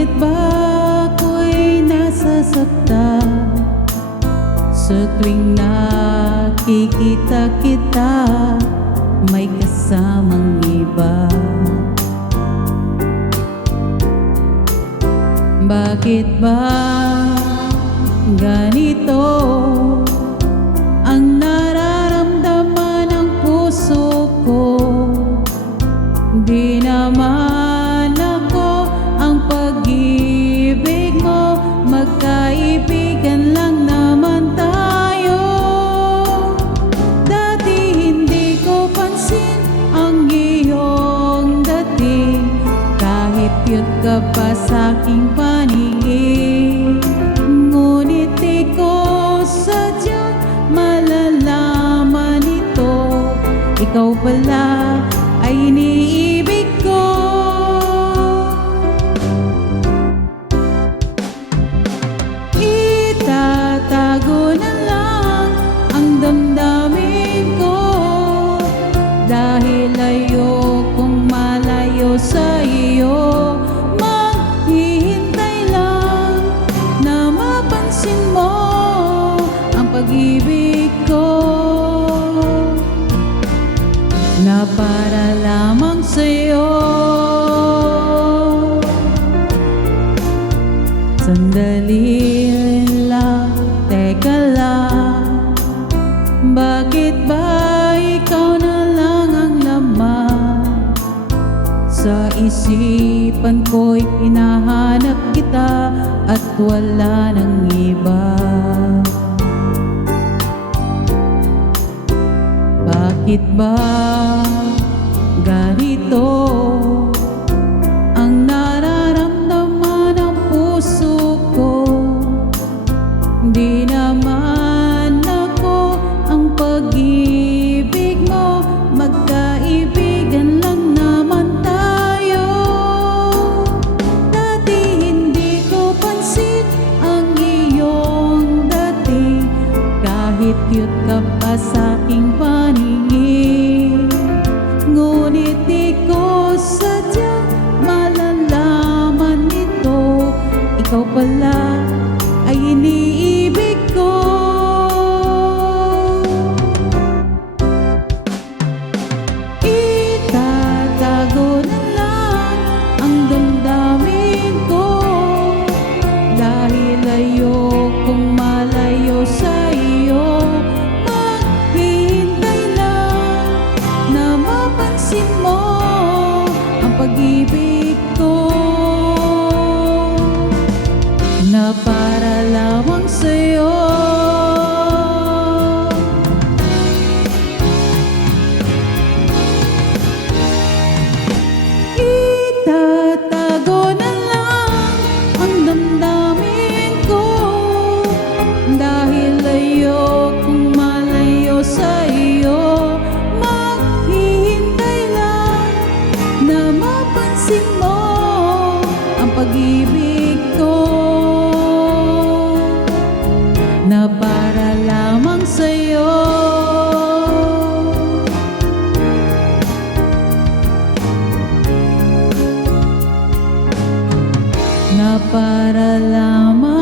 Bakit ba ako'y nasasaktan sa tuwing nakikita kita may kasamang iba? Bakit ba ganito ang nararamdaman ng puso ko? Di naman ako ang pag-ibig mo, magkaibigan lang naman tayo. Dati hindi ko pansin ang iyong dating, kahit cute ka pa sa'king paningin. Ngunit di ko sadyang malalaman ito, ikaw pala ay iniibig ko. Itatago na lang ang damdamin ko, dahil ayokong malayo sa iyo. Maghihintay lang na mapansin mo ang pag-ibig ko, na para lamang sa'yo. Sandali lang, teka lang, bakit ba ikaw na lang ang laman sa isipan ko'y hinahanap kita at wala nang iba? Bakit ba ganito ang nararamdaman ng puso ko? Di naman ako ang pag-ibig mo, magkaibigan lang naman tayo. Dati hindi ko pansin ang iyong dating, kahit cute ka pa sa'king paningin. Ngunit di ko sadyang malalaman ito, ikaw pala ay iniibig ko. Itatago na lang ang damdamin ko, dahil ayokong malayo sa iyo. Maghihintay lang na mapansin mo ang pag-ibig ko, na para lamang sa'yo. Itatago na lang ang damdamin ko, dahil ayokong malayo sa iyo. Maghihintay lang na mapansin mo ang pag-ibig ko, na para lamang sa'yo. Na para lamang